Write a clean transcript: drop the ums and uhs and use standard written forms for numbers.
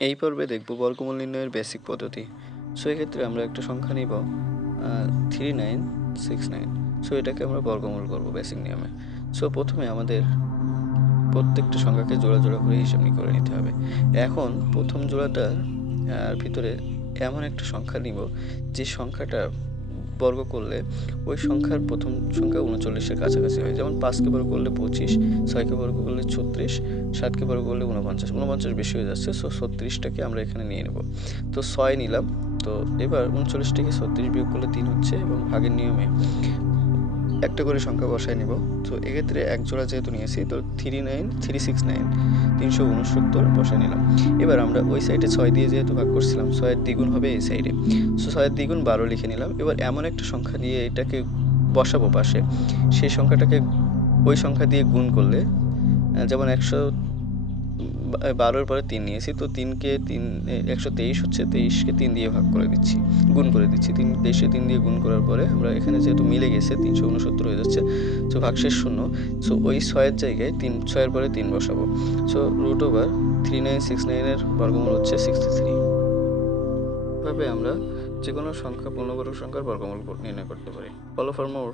এই পর্বে দেখব বর্গমূল নির্ণয়ের বেসিক পদ্ধতি। সো এক্ষেত্রে আমরা একটা সংখ্যা নিব 3969। সো এটাকে আমরা বর্গমূল করব বেসিক নিয়মে। সো প্রথমে আমাদের প্রত্যেকটা সংখ্যাকে জোড়া জোড়া করে হিসাব করে নিতে হবে। এখন প্রথম জোড়াটার ভিতরে এমন একটা সংখ্যা নিব যে সংখ্যাটা বর্গ করলে ওই সংখ্যার প্রথম সংখ্যা 39-এর কাছাকাছি হয়। যেমন 5কে বর্গ করলে 25, 6কে বর্গ করলে 36, 7কে বর্গ করলে 49, 49 বেশি হয়ে যাচ্ছে। সো 36টাকে আমরা এখানে নিয়ে নেব। তো 6 নিলাম। তো এবার 39 থেকে 36 বিয়োগ করলে 3 হচ্ছে এবং ভাগের নিয়মে একটা করে সংখ্যা বসায় নিব। তো এক্ষেত্রে এক জোড়া যেহেতু নিয়েছি, তো 369 বসায় নিলাম। এবার আমরা ওই সাইডে 6 দিয়ে যেহেতু ভাগ করছিলাম, 6-এর দ্বিগুণ হবে এই সাইডে। সো 6-এর দ্বিগুণ 12 লিখে নিলাম। এবার এমন একটা সংখ্যা দিয়ে এটাকে বসাবো পাশে, সেই সংখ্যাটাকে ওই সংখ্যা দিয়ে গুণ করলে, যেমন 112-এর পরে 3 নিয়েছি, তো 123 হচ্ছে, 23কে 3 দিয়ে ভাগ করে দিচ্ছি, গুণ করে দিচ্ছি। 23-এ 3 দিয়ে গুণ করার পরে আমরা এখানে যেহেতু মিলে গেছে 369 হয়ে যাচ্ছে। সো ভাগশেষ 0। সো ওই 6-এর জায়গায় 6-এর পরে 3 বসাবো। সো √3969-এর বর্গমূল হচ্ছে 63। এভাবে আমরা যে কোনো সংখ্যা, পূর্ণবর্গ সংখ্যার বর্গমূল নির্ণয় করতে পারি। Follow for more.